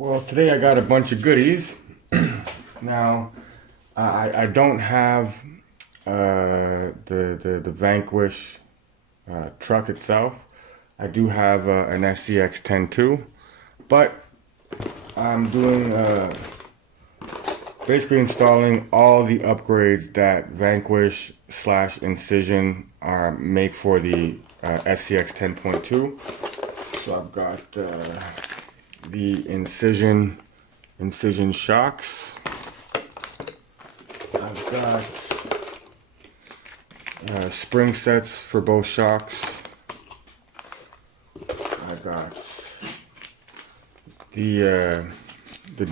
Well, today I got a bunch of goodies. Now, I don't have the Vanquish truck itself. I do have an SCX10.2, but I'm doing basically installing all the upgrades that Vanquish / Incision make for the SCX10.2. So I've got the Incision Shocks. I've got spring sets for both shocks. I've got the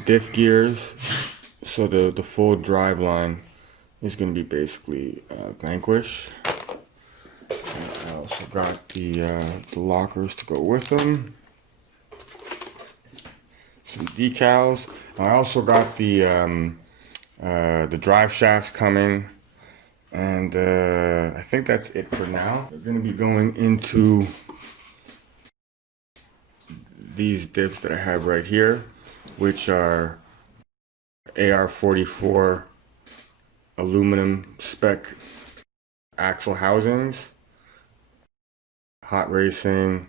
diff gears. So the full drive line is going to be basically Vanquish. I also got the lockers to go with them. Some decals. I also got the drive shafts coming, and I think that's it for now. We're going to be going into these diffs that I have right here, which are AR44 aluminum spec axle housings, hot racing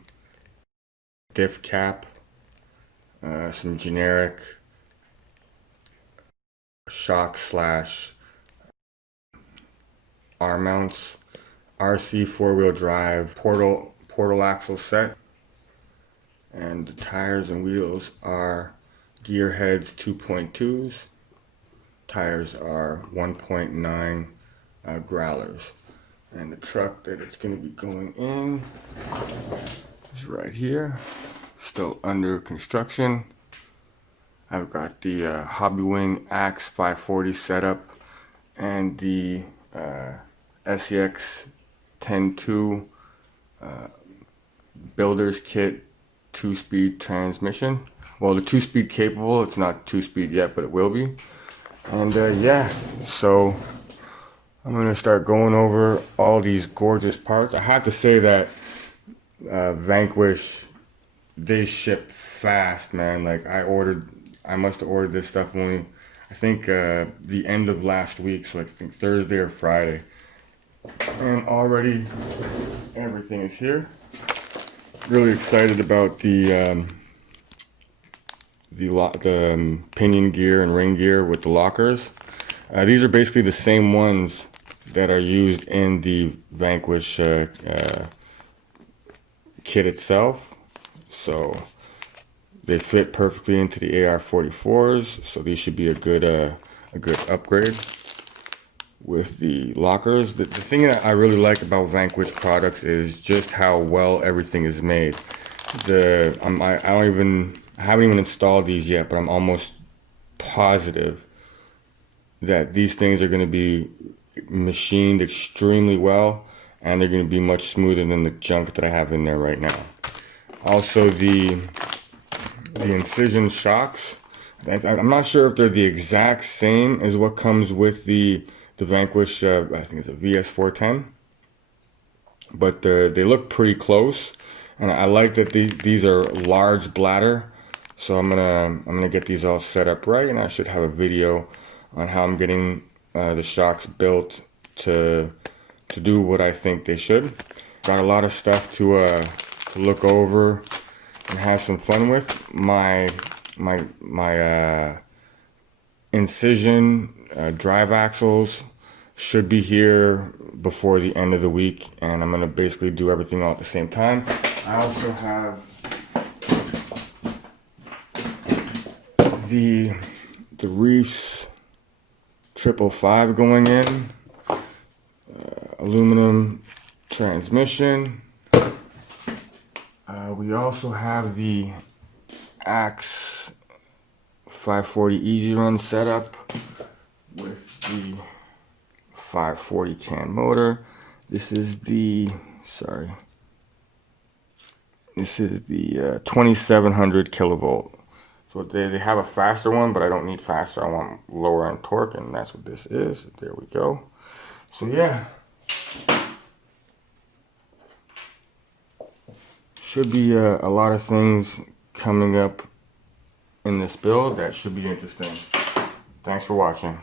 diff cap, some generic shock / R mounts, RC 4-wheel drive portal axle set, and the tires and wheels are Gearheads 2.2s. Tires are 1.9 growlers, and the truck that it's going to be going in is right here, still under construction. I've got the Hobbywing Axe 540 setup and the SCX10.2 Builder's Kit 2-speed transmission. Well, the 2-speed capable, it's not 2-speed yet, but it will be. And yeah, so I'm gonna start going over all these gorgeous parts. I have to say that Vanquish, they ship fast, man. Like I must have ordered this stuff only, I think the end of last week, so I think Thursday or Friday, and already everything is here. Really excited about the pinion gear and ring gear with the lockers. These are basically the same ones that are used in the Vanquish kit itself. So they fit perfectly into the AR44s. So these should be a good upgrade with the lockers. The thing that I really like about Vanquish products is just how well everything is made. I haven't even installed these yet, but I'm almost positive that these things are going to be machined extremely well, and they're going to be much smoother than the junk that I have in there right now. Also, the Incision Shocks, I'm not sure if they're the exact same as what comes with the Vanquish, I think it's a VS410, but they look pretty close, and I like that these are large bladder. So I'm gonna get these all set up right, and I should have a video on how I'm getting the shocks built to do what I think they should. Got a lot of stuff to look over and have some fun with. My Incision drive axles should be here before the end of the week, and I'm gonna basically do everything all at the same time. I also have the Reefs 555 going in, aluminum transmission. We also have the Axe 540 Easy Run setup with the 540 can motor. This is the 2700 kilovolt. So they have a faster one, but I don't need faster. I want lower end torque, and that's what this is. There we go. So yeah, should be a lot of things coming up in this build that should be interesting. Thanks for watching.